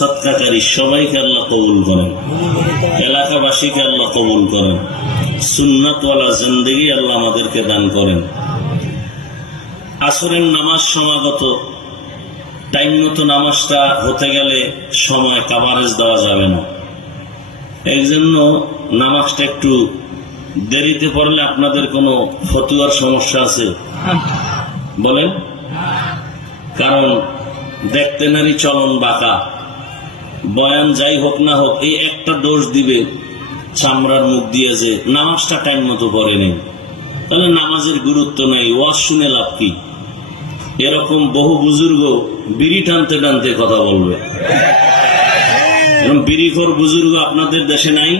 সদকাকারী সবাইকে আল্লাহ কবুল করেন, এলাকাবাসীকে আল্লাহ কবুল করেন, সুন্নাতওয়ালা জিন্দেগি আল্লাহ আমাদেরকে দান করেন। আসরের নামাজ সমাগত, টাইম মতো নামাজটা হতে গেলে সময় কাভারেজ দেওয়া যাবে না। এই জন্য নামাজটা একটু দেরিতে পড়লে আপনাদের কোনো ফতুয়ার সমস্যা আছে বলেন? কারণ দেখতে নারী চলন বাঁকা, বয়ান যাই হোক না হোক এই একটা দোষ দিবে চামড়ার মুখ দিয়ে যে নামাজটা টাইম মতো পড়েনি, তাহলে নামাজের গুরুত্ব নেই, ওয়াজ শুনে লাভ কি? এরকম বহু বুজুর্গ বিড়ি টানতে টানতে কথা বলবে। বিড়িখোর বুজুর্গ আপনাদের দেশে নাই?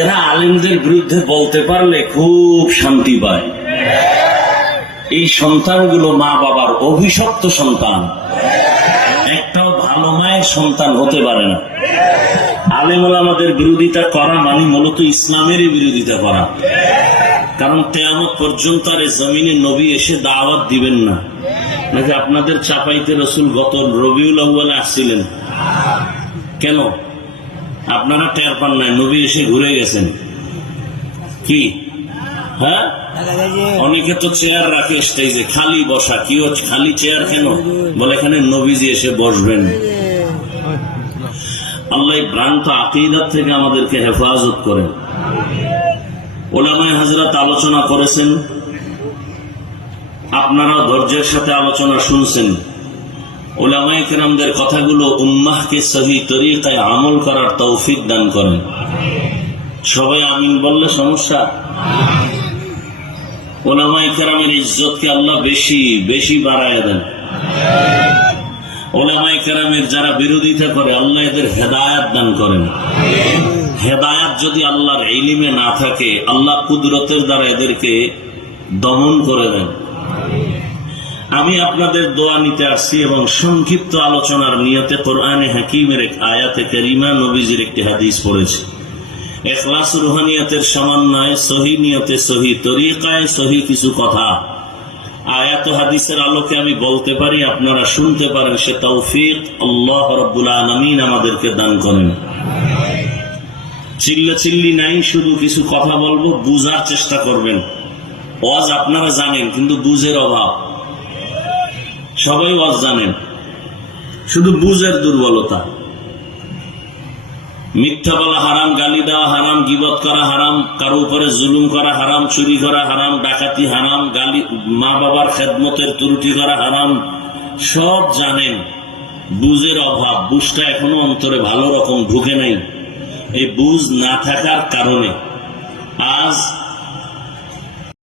এরা আলেমদের বিরুদ্ধে বলতে পারলে খুব শান্তি পায়। এই সন্তানগুলো মা বাবার অভিশপ্ত সন্তান, একটাও ভালো মায়ের সন্তান হতে পারে না। আলেম ওলামাদের বিরোধিতা করা মানে মূলত ইসলামেরই বিরোধিতা করা। কারণ কিয়ামত পর্যন্ত আর জমিনে নবী এসে দাওয়াত দিবেন না। নাকি আপনাদের চাপাইতে রসুল গত রবিউল আউয়ালে আসছিলেন, কেন আপনারা টের পান নাই? নবী এসে ঘুরে গেছেন কি? হ্যাঁ, অনেকে তো চেয়ার রাখে স্টেজে, খালি বসা। কি খালি চেয়ার কেন? বলে এখানে নবীজি এসে বসবেন। আল্লাহ ভ্রান্ত আকীদাত থেকে আমাদেরকে হেফাজত করেন। ওলামায়ে হযরত আলোচনা করেছেন, আপনারা ধৈর্যের সাথে আলোচনা শুনছেন। ওলামায়ে কেরামদের কথাগুলো উম্মাহকে সহি তরিকায় আমল করার তৌফিক দান করেন। সবাই আমিন বললে সমস্যা? ওলামায়ে কেরামের ইজ্জতকে আল্লাহ বেশি বেশি বাড়ায় দেন। ওলামায়ে কেরামের যারা বিরোধিতা করে আল্লাহ এদের হেদায়াত দান করেন। হেদায়াত যদি আল্লাহর ইলমে না থাকে, আল্লাহ কুদরতের দ্বারা এদেরকে দমন করে দেন। আমি আপনাদের দোয়া নিতে আসছি এবং সংক্ষিপ্ত আলোচনার নিয়তে কোরআনে হাকিমের এক আয়াতে কারিমা, নবীজির একটি হাদিস পড়েছি। ইখলাস রুহানিয়াতের সমন্বয়ে সহি নিয়তে সহি তরিকায় সহি কিছু কথা আয়াত হাদিসের আলোকে আমি বলতে পারি, আপনারা শুনতে পারেন। সে তৌফিক আল্লাহ রাব্বুল আলামিন আমাদেরকে দান করেন। চিল্লাচিল্লি নাই, শুধু কিছু কথা বলবো, বুঝার চেষ্টা করবেন। ওয়াজ আপনারা জানেন, কিন্তু বুঝের অভাব। সবাই ওয়াজ জানেন, শুধু বুঝের দুর্বলতা। মিথ্যা বলা হারাম, গালি দেওয়া হারাম, গীবত করা হারাম, কারো উপরে জুলুম করা হারাম, চুরি করা হারাম, ডাকাতি হারাম, গালি, মা বাবার খেদমতের ত্রুটি করা হারাম, সব জানেন। বুঝের অভাব, বুঝটা এখনো অন্তরে ভালো রকম ঢুকে নাই। এই বুঝ না থাকার কারণে আজ